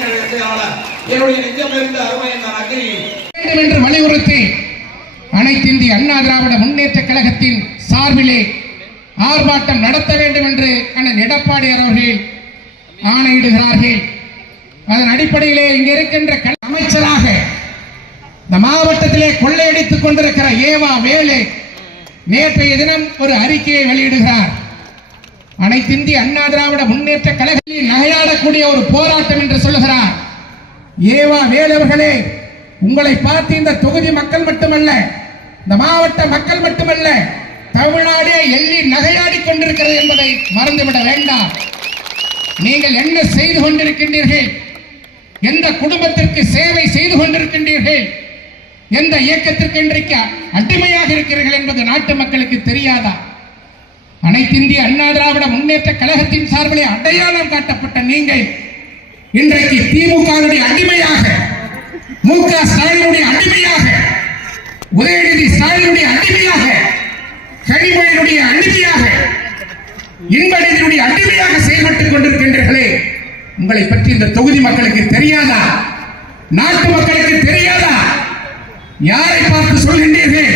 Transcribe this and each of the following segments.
என்னுடைய நெஞ்சமிருந்த அருமையண்ணன் அக்னி. வேண்டும் என்று வலியுறுத்தி அனைத்திந்திய அண்ணா திராவிட முன்னேற்ற கழகத்தின் சார்பிலே ஆர்ப்பாட்டம் நடத்த வேண்டும் என்று அண்ணன் எடப்பாடியார் அவர்கள் ஆணையிடுகிறார்கள். அதன் அடிப்படையிலே இங்கே இருக்கின்ற கல- அமைச்சராக இந்த மாவட்டத்திலே கொள்ளையடித்துக் கொண்டிருக்கிற ஏவா வேலு நேற்றைய தினம் ஒரு அறிக்கையை வெளியிடுகிறார். அனைத்திந்திய அண்ணா திராவிட முன்னேற்ற கழகத்தில் நகையாடக்கூடிய ஒரு போராட்டம் என்று சொல்லுகிறார். ஏவா வேலவர்களே உங்களை பார்த்து இந்த தொகுதி மக்கள் மட்டுமல்ல இந்த மாவட்ட மக்கள் மட்டுமல்ல தமிழ்நாடே எள்ளி நகையாடி கொண்டிருக்கிறது என்பதை மறந்துவிட வேண்டாம். நீங்கள் என்ன செய்து கொண்டிருக்கின்றீர்கள்? எந்த குடும்பத்திற்கு சேவை செய்து கொண்டிருக்கின்றீர்கள்? எந்த இயக்கத்திற்கு இன்றைக்கு அடிமையாக இருக்கிறீர்கள் என்பது நாட்டு மக்களுக்கு தெரியாதா? அனைத்திந்திய அண்ணா திராவிட முன்னேற்ற கழகத்தின் சார்பிலே அடையாளம் காட்டப்பட்ட நீங்கள் இன்றைக்கு திமுகவுடைய அடிமையாக மு க ஸ்டாலினுடைய அடிமையாக உதயநிதி ஸ்டாலினுடைய அடிமையாக கனிமொழியினுடைய அடிமையாக இன்பநிதியுடைய அடிமையாக செயல்பட்டுக் கொண்டிருக்கின்றீர்களே உங்களை பற்றி இந்த தொகுதி மக்களுக்கு தெரியாதா? நாட்டு மக்களுக்கு தெரியாதா? யாரை பார்த்து சொல்கின்றீர்கள்?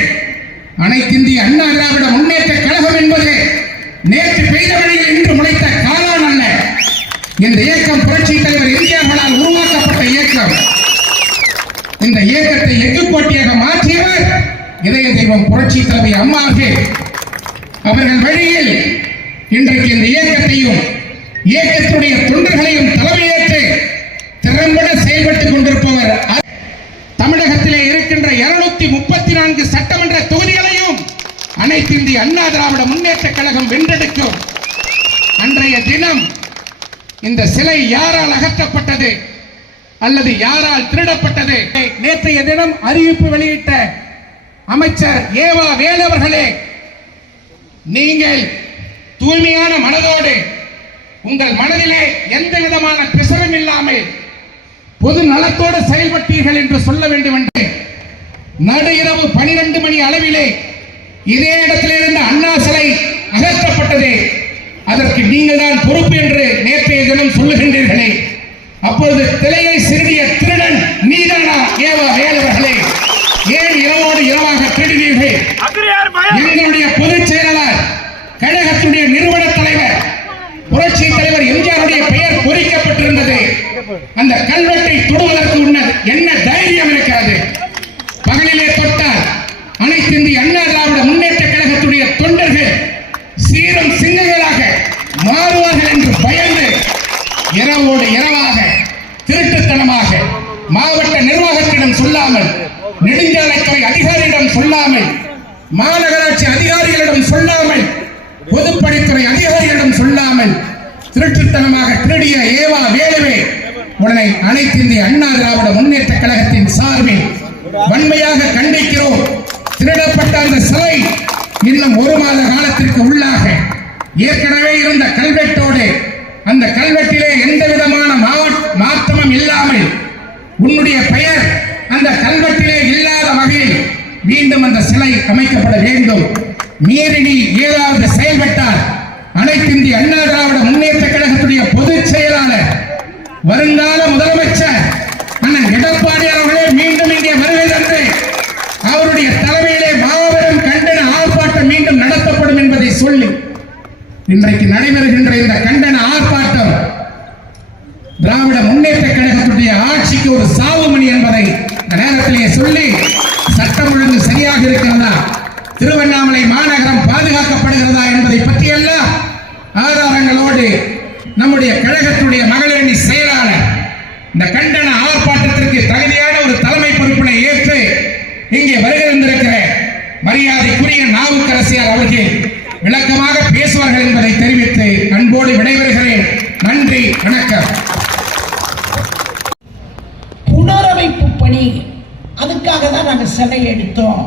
அனைத்திந்திய அண்ணா திராவிட முன்னேற்ற கழகம் என்பது நேற்று பெய்த மழையில் இன்று முளைத்த காலான் அல்ல. இந்த இயக்கம் புரட்சி தலைவர் எம்ஜிஆர்களால் உருவாக்கப்பட்ட இயக்கம். இந்த இயக்கத்தை எஃகு போட்டியாக மாற்றியவர் இதய தெய்வம் புரட்சி தலைவி அம்மாவர்கள் அவர்கள். வழியில் இன்றைக்கு இந்த இயக்கத்தையும் இயக்கத்துடைய தொண்டர்களையும் தலைமையேற்று திறம்பட செயல்பட்டுக் கொண்டு அனைத்து இந்திய அண்ணா திராவிட முன்னேற்ற கழகம் வென்றெடுக்கும் அன்றைய தினம் இந்த சிலை யாரால் அகற்றப்பட்டது அல்லது யாரால் திருடப்பட்டது? நேற்றைய தினம் அறிவிப்பு வெளியிட்ட அமைச்சர் ஏவா வேலவர்களே நீங்கள் தூய்மையான மனதோடு உங்கள் மனதிலே எந்த விதமான பிசரும் இல்லாமல் பொது நலத்தோடு செயல்பட்டீர்கள் என்று சொல்ல வேண்டும் என்று நடு இரவு பனிரெண்டு மணி அளவிலே இதே இடத்திலே இருந்த அண்ணா சிலை அகற்றப்பட்டதே. அதற்கு நீங்கள் தான் பொறுப்பு என்று நேற்றைய தினம் சொல்லுகின்றீர்களே. அப்பொழுது திரையை சிறுடிய திருடன் நீதானா ஏவா வேலவர்களே. ஏன் இரவோடு இரவாக திருடினீர்கள்? எங்களுடைய பொதுச் செயலாளர் கழகத்துடைய நிறுவன தலைவர் புரட்சி தலைவர் எம்ஜிஆருடைய பெயர் பொறிக்கப்பட்டிருந்தது. அந்த கல்வெட்டை தொடுவதற்கு உன்ன என்ன இரவோடு இரவாக திருட்டுத்தனமாக மாவட்ட நிர்வாகத்திடம் சொல்லாமல் நெடுஞ்சாலைத்துறை அதிகாரியிடம் சொல்லாமல் மாநகராட்சி அதிகாரிகளிடம் சொல்லாமல் பொதுப்பணித்துறை அதிகாரிகளிடம் சொல்லாமல் திருட்டுத்தனமாக திருடிய ஏவா வேலுவே உடனே அனைத்து இந்திய அண்ணா திராவிட முன்னேற்ற கழகத்தின் சார்பில் வன்மையாக கண்டிக்கிறோம். திருடப்பட்ட அந்த சிலை இன்னும் ஒரு மாத காலத்திற்கு உள்ளாக ஏற்கனவே இருந்த கல்வெட்டோடு அந்த கல்வெட்டிலே எந்த விதமான மாற்றமும் இல்லாமல் உன்னுடைய பெயர் அந்த கல்வெட்டிலே இல்லாத வகையில் மீண்டும் அந்த சிலை அமைக்கப்பட வேண்டும். மீறி நீ ஏதாவது செயல்பட்டால் அனைத்து இந்திய அண்ணா திராவிட முன்னேற்ற கழகத்துடைய பொதுச் செயலாளர் வருங்கால முதலமைச்சர் அண்ணன் எடப்பாடி அவர்களே மீண்டும் இங்கே வருகை தந்து அவருடைய தலைமையிலே மாபெரும் கண்டன ஆர்ப்பாட்டம் மீண்டும் நடத்தப்படும் என்பதை சொல்லி இன்றைக்கு நடைபெறுகின்ற இந்த கண்டன ஆர்ப்பாட்டம் திராவிட முன்னேற்ற கழகத்துடைய ஆட்சிக்கு ஒரு சாவுமணி என்பதை இந்த நேரத்திலே சொல்லி சட்டம் ஒழுங்கு சரியாக இருக்கிறதா திருவண்ணாமலை மாநகரம் பாதுகாக்கப்படுகிறதா என்பதை பற்றியெல்லாம் ஆதாரங்களோடு நம்முடைய கழகத்துடைய மகளிரணி செயலாளர் இந்த கண்டன ஆர்ப்பாட்டத்திற்கு தகுதியான ஒரு தலைமை பொறுப்பினை ஏற்று இங்கே வருகை வந்திருக்கிற மரியாதைக்குரிய நாவுக்கரசியார் அவர்கள் விளக்கமாக பேசுவார்கள் என்பதை தெரிவித்து அன்போடு விடைபெறுகிறேன். நன்றி வணக்கம். புனரமைப்பு பணி. அதுக்காக தான் நாங்கள் சிலை எடுத்தோம்.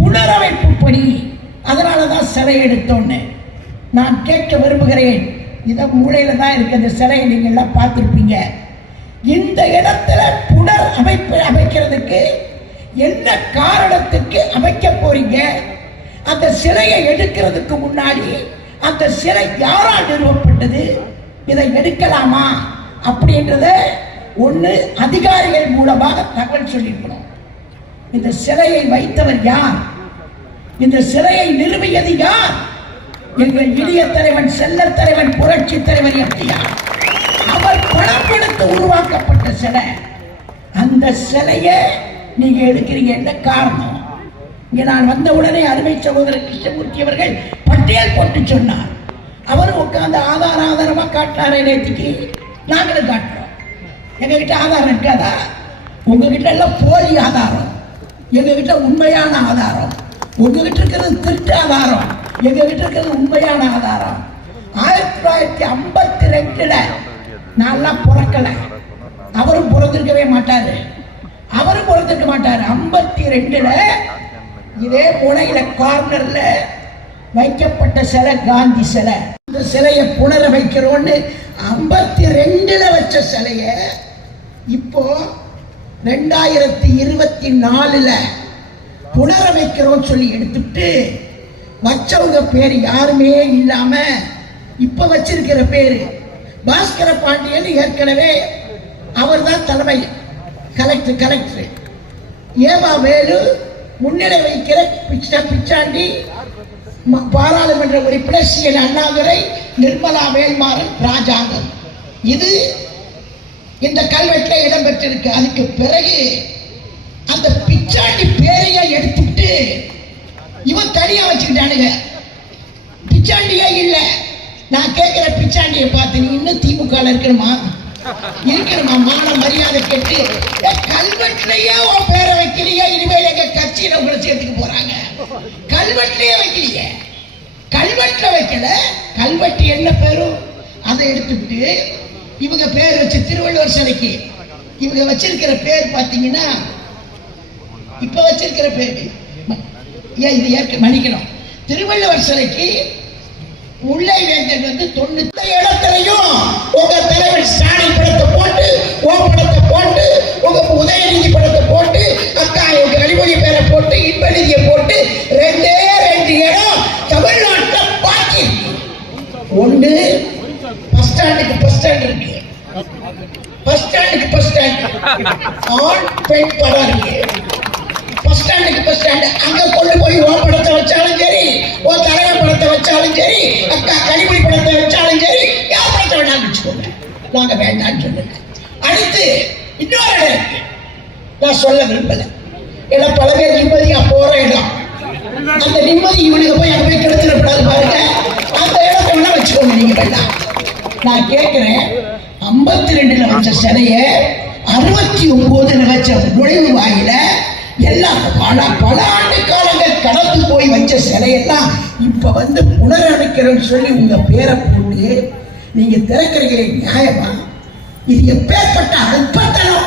புனரமைப்பு பணி. அதனால தான் சிலை எடுத்தோன்னு. நான் கேட்க விரும்புகிறேன். இதை மூளையில் தான் இருக்கு இந்த சிலையை நீங்கள்லாம் பார்த்துருப்பீங்க. இந்த இடத்துல புனர் அமைப்பு அமைக்கிறதுக்கு என்ன காரணத்துக்கு அமைக்க போறீங்க? அந்த சிலையை எடுக்கிறதுக்கு முன்னாடி அந்த சிலை யாரால் நிறுவப்பட்டது? இதை எடுக்கலாமா? அப்படின்றத ஒன்று அதிகாரிகள் மூலமாக தகவல் சொல்லியிருக்கணும். இந்த சிலையை வைத்தவர் யார்? இந்த சிலையை நிறுவியது யார்? எங்கள் இனிய தலைவன் செல்ல தலைவன் புரட்சி தலைவர் எம்ஜிஆர். அவர் பணம் உருவாக்கப்பட்ட சிலை. அந்த சிலையை நீங்க எடுக்கிறீங்க என்ன காரணம்? இங்க நான் வந்த உடனே அருமை சகோதரர் கிருஷ்ணமூர்த்தி அவர்கள் பட்டியல் போட்டு சொன்னார். அவர் உட்கார்ந்து ஆதார ஆதாரமா காட்டினாரே நேற்றுக்கு நாங்களும் காட்டுறோம். எங்ககிட்ட ஆதாரம் இருக்காதா? உங்ககிட்ட எல்லாம் போலி ஆதாரம். எங்ககிட்ட உண்மையான ஆதாரம். உங்ககிட்ட இருக்கிறது திருட்டு ஆதாரம். எங்ககிட்ட இருக்கிறது உண்மையான ஆதாரம். ஆயிரத்தி தொள்ளாயிரத்தி ஐம்பத்தி ரெண்டுல நான்லாம் பிறக்கல. அவரும் பிறந்திருக்கவே மாட்டாரு. அவரும் பிறந்திருக்க மாட்டாரு. ஐம்பத்தி ரெண்டுல இதே முனையில கார்னர்ல வைக்கப்பட்ட சிலை காந்தி சிலை. இந்த சிலையை புனர வைக்கிறோன்னு ஐம்பத்தி ரெண்டுல வச்ச சிலைய இப்போ ரெண்டாயிரத்தி இருபத்தி நாலுல புனரமைக்கிறோம் சொல்லி எடுத்துட்டு வச்சவங்க பேர் யாருமே இல்லாம இப்ப வச்சிருக்கிற பேரு பாஸ்கர பாண்டியன் ஏற்கனவே அவர்தான் தலைமை. Collector collector. ஏவா வேலு முன்னிலை வைக்கிற பிச்சா பிச்சாண்டி ம- பாராளுமன்ற உறுப்பினர் சி என் அண்ணாதுரை நிர்மலா வேல்மாறன் ராஜாங்கம் இது இந்த கல்வெட்டில் இடம்பெற்றிருக்கு. அதுக்கு பிறகு அந்த பிச்சாண்டி பேரையே எடுத்துட்டு இவன் தனியா வச்சுக்கிட்டானுங்க. பிச்சாண்டியே இல்ல. நான் கேட்கிற பிச்சாண்டியை பார்த்து நீ இன்னும் திமுக இருக்கணுமா? இருக்கணுமா? மான மரியாதை கேட்டு கல்வெட்டுலயே உன் பேரை வைக்கலையே? இனிமேல் எங்க கட்சியில உங்களை சேர்த்துக்க போறாங்க. கல்வெட்டுலயே வைக்கலையே? கல்வெட்டுல வைக்கல. கல்வெட்டு என்ன பேரும் அதை எடுத்துட்டு இவங்க பேர் வச்சு திருவள்ளுவர் சிலைக்கு இவங்க வச்சிருக்கிற பேர் பார்த்தீங்கன்னா இப்ப வச்சிருக்கிற பேரு ஏன் இது ஏற்க மன்னிக்கணும். திருவள்ளுவர் சிலைக்கு முல்லை வேந்தன் வந்து தொண்ணூத்தி இடத்துலையும் உங்க தலைவர் ஸ்டாலின் படத்தை போட்டு ஓ படத்தை போட்டு உங்க உதயநிதி படத்தை போட்டு அக்கா எங்க கனிமொழி பேரை போட்டு இன்பநிதியை போட்டு ரெண்டே ரெண்டு இடம் தமிழ்நாட்டில் பாக்கி. ஒன்று பஸ் ஸ்டாண்டுக்கு பஸ் ஸ்டாண்ட் இருக்கு. பஸ் ஸ்டாண்டுக்கு பஸ் ஸ்டாண்ட் ஆண் பெண் படம் இருக்கு. பஸ் ஸ்டாண்டுக்கு பஸ் ஸ்டாண்டு அங்க கொண்டு போய் ஓ படத்தை வச்சாலும் சரி ஓ தலைவர் படத்தை வச்சாலும் சரி அக்கா கனிமொழி படத்தை வச்சாலும் சரி யார் படத்தை வேண்டாம் வச்சுக்கோங்க. நாங்க வேண்டாம்னு சொல்லுங்க. அடுத்து இன்னொரு இடம் இருக்கு. நான் சொல்ல விரும்பல. ஏன்னா பல பேர் நிம்மதியா போற இடம். அந்த நிம்மதி இவனுக்கு போய் அங்க போய் கெடுத்துடக்கூடாது பாருங்க. அந்த இடத்த வேணா வச்சுக்கோங்க நீங்க வேண்டாம் நான் கேட்கிறேன் ஐம்பத்தி ரெண்டுல வச்ச சிலைய அறுபத்தி ஒன்பதுல வச்ச நுழைவு வாயில எல்லாம் பல பல ஆண்டு காலங்கள் கடந்து போய் வச்ச சிலையெல்லாம் இப்ப வந்து புனரமைக்கிறேன்னு சொல்லி உங்க பேரை போட்டு நீங்க திறக்கிறீங்களே நியாயமா? இது எப்பேற்பட்ட அற்பத்தனம்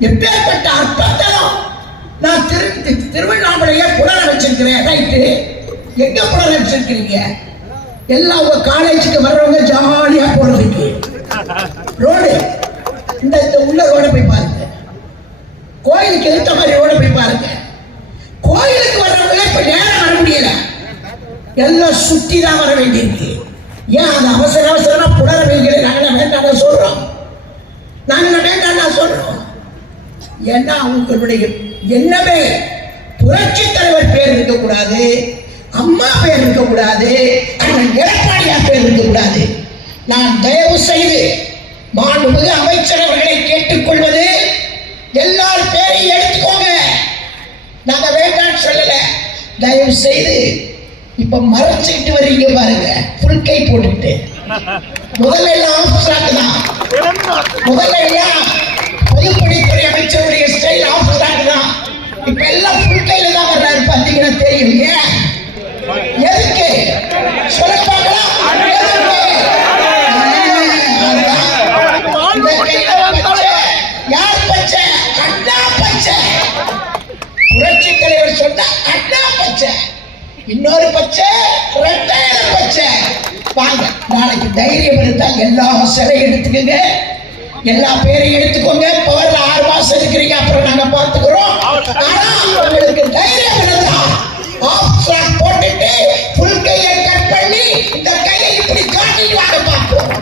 எப்பேற்பட்ட அற்பத்தனம் நான் திரு திருவண்ணாமலையே புனரமைச்சிருக்கிறேன். ரைட்டு எங்க புனரமைச்சிருக்கிறீங்க? எல்லாம் உங்க காலேஜுக்கு வர்றவங்க ஜாலியா போறதுக்கு. ரோடு இந்த இந்த உள்ள ரோட போய் பாருங்க. கோயிலுக்கு எதிர்த்த மாதிரி ஓட போய் பாருங்க. கோயிலுக்கு வர்றவங்க இப்ப நேரம் வர முடியல. எல்லாம் சுத்தி தான் வர வேண்டியிருக்கு. ஏன் அது அவசர அவசரமா புலர வைக்கிறது நாங்க வேண்டாம் சொல்றோம். நாங்க வேண்டாம் சொல்றோம். ஏன்னா அவங்களுடைய எண்ணமே புரட்சி தலைவர் பேர் இருக்கக்கூடாது அம்மா பேர் இருக்கக்கூடாது போட்டுக்கிட்டு. முதல்ல எல்லாம் ஆஃப் ஸ்டாக் தான். முதல்ல எல்லாம் பொதுப்பணித்துறை அமைச்சருடைய ஸ்டைல் ஆஃப் ஸ்டாக் தான். இப்ப எல்லாம் ஃபுல் கையில தான் வர்றாரு பாத்தீங்கன்னா தெரியும். ஏன்? எதுக்கு? சொல்லப்பாங்களா யார் பச்சை? அண்ணா பச்சை. புரட்சி தலைவர் சொன்ன அண்ணா பச்சை. இன்னொரு பச்சை ரெட்டையர் பச்சை. வாங்க. நாளைக்கு தைரியம் இருந்தால் எல்லா சிலை எடுத்துக்கோங்க. எல்லா பேரையும் எடுத்துக்கோங்க. பவர்ல ஆறு மாசம் இருக்கிறீங்க அப்புறம் நாங்க பார்த்துக்கிறோம். ஆனா உங்களுக்கு தைரியம் இருந்தா ஆஃப் ஸ்டாக் போட்டுட்டு ஃபுல் கையை கட் பண்ணி இந்த கையை இப்படி காட்டிட்டு வாங்க பார்ப்போம்.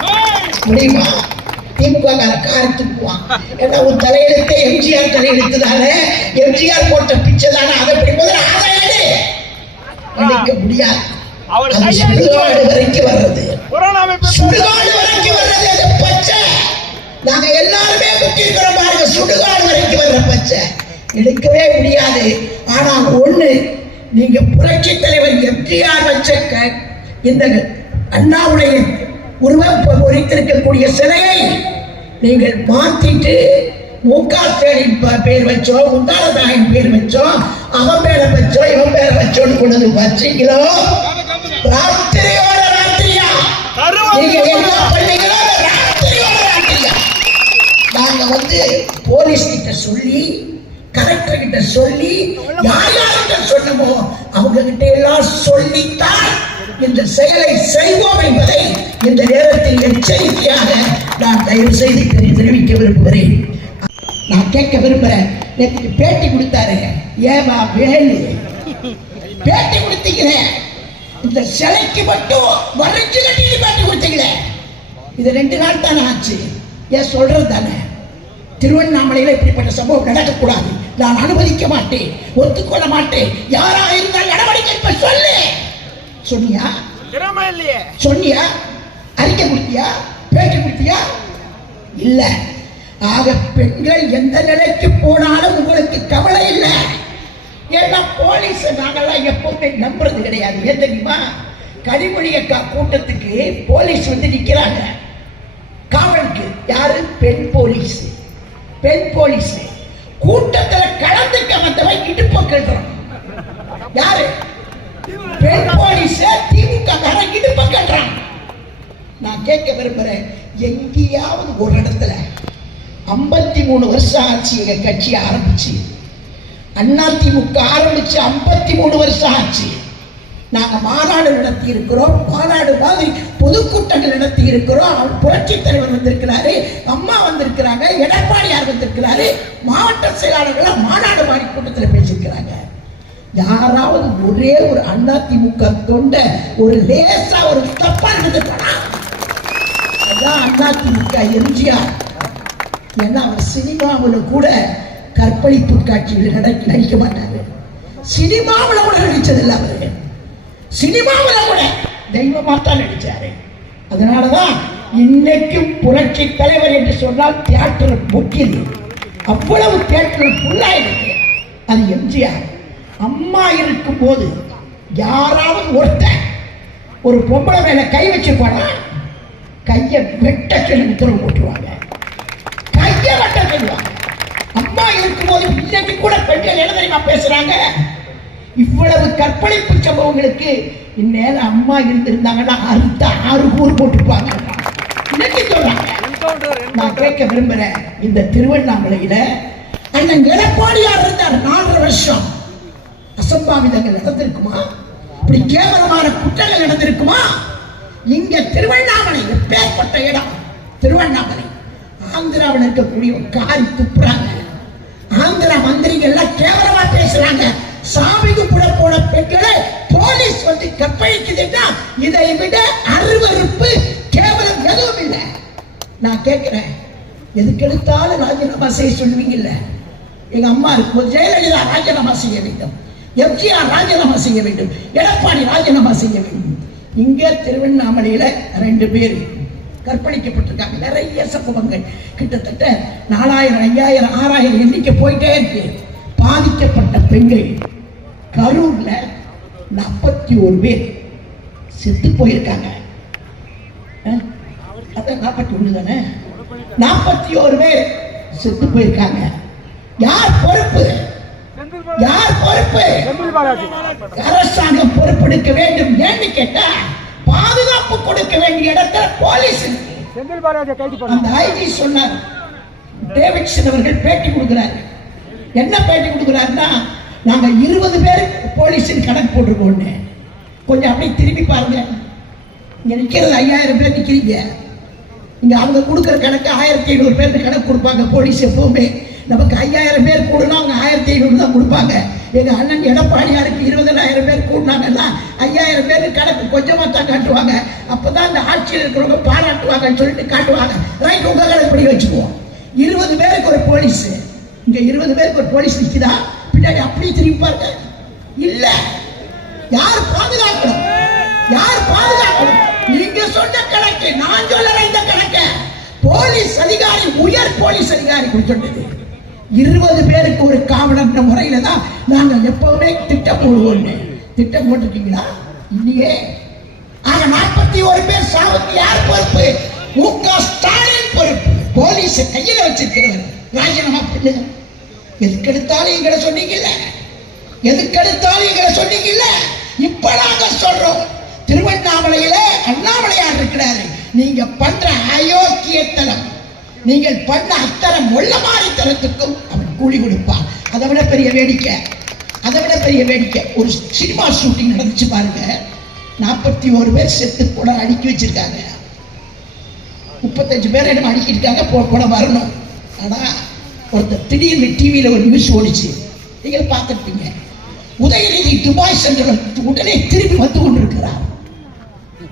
முடியுமா? திமுக கார் தூக்குவான் ஏன்னா ஒரு தலையெழுத்து எம்ஜிஆர் தலையெழுத்து தானே எம்ஜிஆர் போட்ட பிச்சை தானே? அதை பிடிப்பது அதை எடு எடுக்க முடியாது. அவர் சுடுகாடு வரைக்கும் வர்றது. சுடுகாடு வரைக்கும் வர்றது அது பச்சை. நாங்க எல்லாருமே முக்கியிருக்கிறோம் பாருங்க சுடுகாடு வரைக்கும் வர்ற பச்சை. எடுக்கவே முடியாது. ஆனா ஒண்ணு நீங்க புரட்சி தலைவர் எம்ஜிஆர் வச்ச இந்த அண்ணாவுடைய உருவம் பொறித்திருக்கக்கூடிய சிலையை நீங்கள் மாத்திட்டு மு க ஸ்டாலின் பேர் வச்சோம் முந்தாரதாயின் பேர் வச்சோம் அவன் பேரை வச்சோம் இவன் பேரை வச்சோன்னு கொண்டு வச்சீங்களோ ராத்திரியோட ராத்திரியா? நீங்க என்ன பண்ணீங்களோ அது ராத்திரியோட ராத்திரியா? நாங்க வந்து போலீஸ் கிட்ட சொல்லி கலெக்டர் கிட்ட சொல்லி யார் யார்கிட்ட சொன்னமோ அவங்க கிட்ட எல்லாம் சொல்லித்தான் இந்த செயலை செய்வோம் என்பதை இந்த நேரத்தில் எச்சரிக்கையாக நான் தயவு செய்து தெரி- தெரிவிக்க விரும்புகிறேன். நான் கேட்க விரும்புறேன் நேற்று பேட்டி கொடுத்தாரு. ஏமா வேலு? பேட்டி கொடுத்தீங்களே? இந்த சிலைக்கு மட்டும் வரைஞ்சு கட்டிட்டு பேட்டி கொடுத்தீங்களே? இது ரெண்டு நாள் தானே ஆச்சு. ஏன் சொல்றது தானே? திருவண்ணாமலையில் இப்படிப்பட்ட சம்பவம் நடக்கக்கூடாது. நான் அனுமதிக்க மாட்டேன் ஒத்துக்கொள்ள மாட்டேன். யாரா இருந்தால் நடவடிக்கை எடுப்ப சொல்லு. சொன்னியா? சொன்னியா? அறிக்கை கொடுத்தியா? பேட்டி கொடுத்தியா? இல்ல. ஆக பெண்கள் எந்த நிலைக்கு போனாலும் உங்களுக்கு கவலை இல்லை. ஏன்னா போலீஸ் நாங்கெல்லாம் எப்பவுமே நம்புறது கிடையாது. ஏன் தெரியுமா? கனிமொழி கூட்டத்துக்கு போலீஸ் வந்து நிற்கிறாங்க காவலுக்கு யாரு? பெண் போலீஸ். பெண் போலீஸ். கூட்டத்தில் கலந்துக்க வந்தவன் இடுப்ப கட்டுறான் யாரு? பெண் போலீஸ். திமுக காரன் இடுப்ப கட்டுறான் நான் கேட்க விரும்புறேன் எங்கேயாவது ஒரு இடத்துல ஐம்பத்தி மூணு வருஷம் ஆச்சு எங்க கட்சி ஆரம்பிச்சு. அண்ணா திமுக ஆரம்பிச்சு ஐம்பத்தி மூணு வருஷம் ஆச்சு. நாங்க மாநாடு நடத்தி இருக்கிறோம் மாநாடு மாதிரி பொதுக்கூட்டங்கள் நடத்தி இருக்கிறோம். புரட்சி தலைவர் வந்திருக்கிறாரு அம்மா வந்திருக்கிறாங்க எடப்பாடியார் வந்திருக்கிறாரு மாவட்ட செயலாளர்கள் மாநாடு மாடி கூட்டத்தில் பேசியிருக்கிறாங்க. யாராவது ஒரே ஒரு அண்ணா திமுக தொண்ட ஒரு லேசா ஒரு தப்பா இருந்தது அதான் அண்ணா திமுக எம்ஜிஆர். ஏன்னா அவர் சினிமாவில் கூட கற்பழிப்பு காட்சிகள் நடிக்க மாட்டாரு. சினிமாவில் கூட நடிச்சதில்லை அவரு. சினிமாவில் கூட தெய்வமாக தான் அதனால தான் இன்னைக்கும் புரட்சி தலைவர் என்று சொன்னால் தியேட்டர் முக்கியது அவ்வளவு தியேட்டர் ஃபுல்லா இருக்கு. அது எம்ஜிஆர். அம்மா இருக்கும் போது யாராவது ஒருத்தன் ஒரு பொம்பளை மேல கை வச்சு போனால் கையை வெட்ட சொல்லி உத்தரவு போட்டுருவாங்க. சொல்லுவாங்க அம்மா இருக்கும்போது இன்னைக்கு கூட பெண்கள் என்ன தெரியுமா பேசுறாங்க? இவ்வளவு கற்பழிப்பு சம்பவங்களுக்கு இந்நேரம் அம்மா இருந்திருந்தாங்கன்னா அறுத்த ஆறு கூறு போட்டுப்பாங்க. இன்னைக்கு சொல்றாங்க. நான் கேட்க விரும்புறேன். இந்த திருவண்ணாமலையில அண்ணன் எடப்பாடியார் இருந்தார் நாலரை வருஷம். அசம்பாவிதங்கள் நடந்திருக்குமா? இப்படி கேவலமான குற்றங்கள் நடந்திருக்குமா? இங்க திருவண்ணாமலை எப்பேற்பட்ட இடம்? திருவண்ணாமலை. ஆந்திராவில் இருக்கக்கூடிய காரி துப்புறாங்க. ஆந்திரா மந்திரிகள் எல்லாம் கேவலமா பேசுறாங்க. சாமிக்கு கூட போன பெண்களை போலீஸ் வந்து கற்பழிக்குதுன்னா இதை விட அருவருப்பு கேவலம் எதுவும் இல்லை. நான் கேட்கிறேன் எதுக்கு எடுத்தாலும் ராஜினாமா செய்ய சொல்லுவீங்கல்ல? எங்க அம்மா இருக்கும் ஜெயலலிதா ராஜினாமா செய்ய வேண்டும். எம்ஜிஆர் ராஜினாமா செய்ய வேண்டும். எடப்பாடி ராஜினாமா செய்ய வேண்டும். இங்க திருவண்ணாமலையில ரெண்டு பேர் கற்பழிக்கப்பட்டிருக்காங்க. நிறைய சம்பவங்கள் கிட்டத்தட்ட நாலாயிரம் ஐயாயிரம் ஆறாயிரம் எண்ணிக்கை போயிட்டே இருக்கு. பாதிக்கப்பட்ட பெண்கள் கரூர்ல நாற்பத்தி ஒரு பேர் செத்து போயிருக்காங்க. அதான் நாற்பத்தி ஒன்று தானே? நாற்பத்தி ஒரு பேர் செத்து போயிருக்காங்க. யார் பொறுப்பு? யார் பொறுப்பு? அரசாங்கம் பொறுப்பெடுக்க வேண்டும் ஏன்னு கேட்டா பாதுகாப்பு கொடுக்க வேண்டிய இடத்துல போலீஸ் செந்தில் பாலாஜி கைது பண்ண. அந்த ஐஜி சொன்னார். டேவிட்சன் அவர்கள் பேட்டி கொடுக்கிறார். என்ன பேட்டி கொடுக்கிறாருன்னா நாங்க இருபது பேர் போலீஸின் கணக்கு போட்டிருக்கோம்னு கொஞ்சம் அப்படியே திரும்பி பாருங்க. இங்க நிக்கிறது ஐயாயிரம் பேர் நிக்கிறீங்க. இங்க அவங்க கொடுக்குற கணக்கு ஆயிரத்தி ஐநூறு பேருக்கு கணக்கு கொடுப்பாங்க போலீஸ் எப்பவுமே. நமக்கு ஐயாயிரம் பேர் கூடனா அவங்க ஆயிரத்தி ஐநூறு தான் கொடுப்பாங்க. எங்க அண்ணன் எடப்பாடியாருக்கு இருபதனாயிரம் பேர் கூடினாங்கன்னா ஐயாயிரம் பேர் கணக்கு கொஞ்சமா தான் காட்டுவாங்க. அப்பதான் அந்த ஆட்சியில் இருக்கிறவங்க பாராட்டுவாங்கன்னு சொல்லிட்டு காட்டுவாங்க. ரைட் உங்க கடை படி வச்சுக்குவோம்? இருபது பேருக்கு ஒரு போலீஸ். இங்க இருபது பேருக்கு ஒரு போலீஸ் நிற்குதா பின்னாடி அப்படியே திரும்பி பாருங்க. இல்ல. யார் பாதுகாக்கணும்? யார் பாதுகாக்கணும்? நீங்க சொன்ன கணக்கு நான் சொல்லல இந்த கணக்கு. போலீஸ் அதிகாரி உயர் போலீஸ் அதிகாரி கொடுத்துட்டது இருபது பேருக்கு ஒரு காவலன்ற முறையில தான் நாங்கள் எப்பவுமே திட்டம் போடுவோம். திட்டம் போட்டிருக்கீங்களா? இல்லையே. ஆக நாற்பத்தி ஒரு பேர் சாவுக்கு யார் பொறுப்பு? மு க ஸ்டாலின் பொறுப்பு. போலீஸ் கையில வச்சிருக்கிறவர். ராஜினாமா பண்ணுங்க. எதுக்கெடுத்தாலும் எங்களை சொன்னீங்கல்ல. எதுக்கெடுத்தாலும் எங்களை சொன்னீங்கல்ல. இப்ப நாங்க சொல்றோம். திருவண்ணாமலையில அண்ணாமலையார் இருக்கிறாரு. நீங்க பண்ற அயோக்கியத்தனம். நீங்கள் பண்ண அத்தரம் மொள்ளமாரி தரத்துக்கும் அவன் கூலி கொடுப்பான். அதை விட பெரிய வேடிக்கை. அதை விட பெரிய வேடிக்கை. ஒரு சினிமா ஷூட்டிங் நடந்துச்சு பாருங்க. நாற்பத்தி ஒரு பேர் செத்து கூட அடுக்கி வச்சிருக்காங்க. முப்பத்தஞ்சு பேர் என்ன அடிக்கிருக்காங்க போ கூட வரணும். ஆனா ஒருத்தர் திடீர்னு டிவியில் ஒரு நியூஸ் ஓடிச்சு. நீங்கள் பார்த்துருப்பீங்க. உதயநிதி துபாய் சென்றவர் உடனே திரும்பி வந்து கொண்டிருக்கிறார்.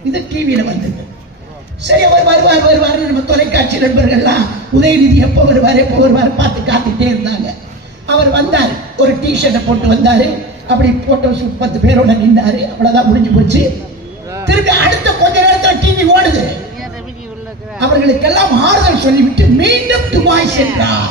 இது டிவியில் வந்தது. சரி அவர் வருவார் வருவார். நம்ம தொலைக்காட்சி நண்பர்கள்லாம் உதயநிதி எப்போ வருவார் எப்போ வருவார் பார்த்து காத்துட்டே இருந்தாங்க. அவர் வந்தார் ஒரு டிஷர்ட்டை போட்டு வந்தாரு. அப்படி போட்டோ ஷூட் பத்து பேரோட நின்னாரு. அவ்வளவுதான் முடிஞ்சு போச்சு. திரும்பி அடுத்த கொஞ்ச நேரத்துல டிவி ஓடுது. அவர்களுக்கெல்லாம் ஆறுதல் சொல்லிவிட்டு மீண்டும் துபாய் சென்றார்.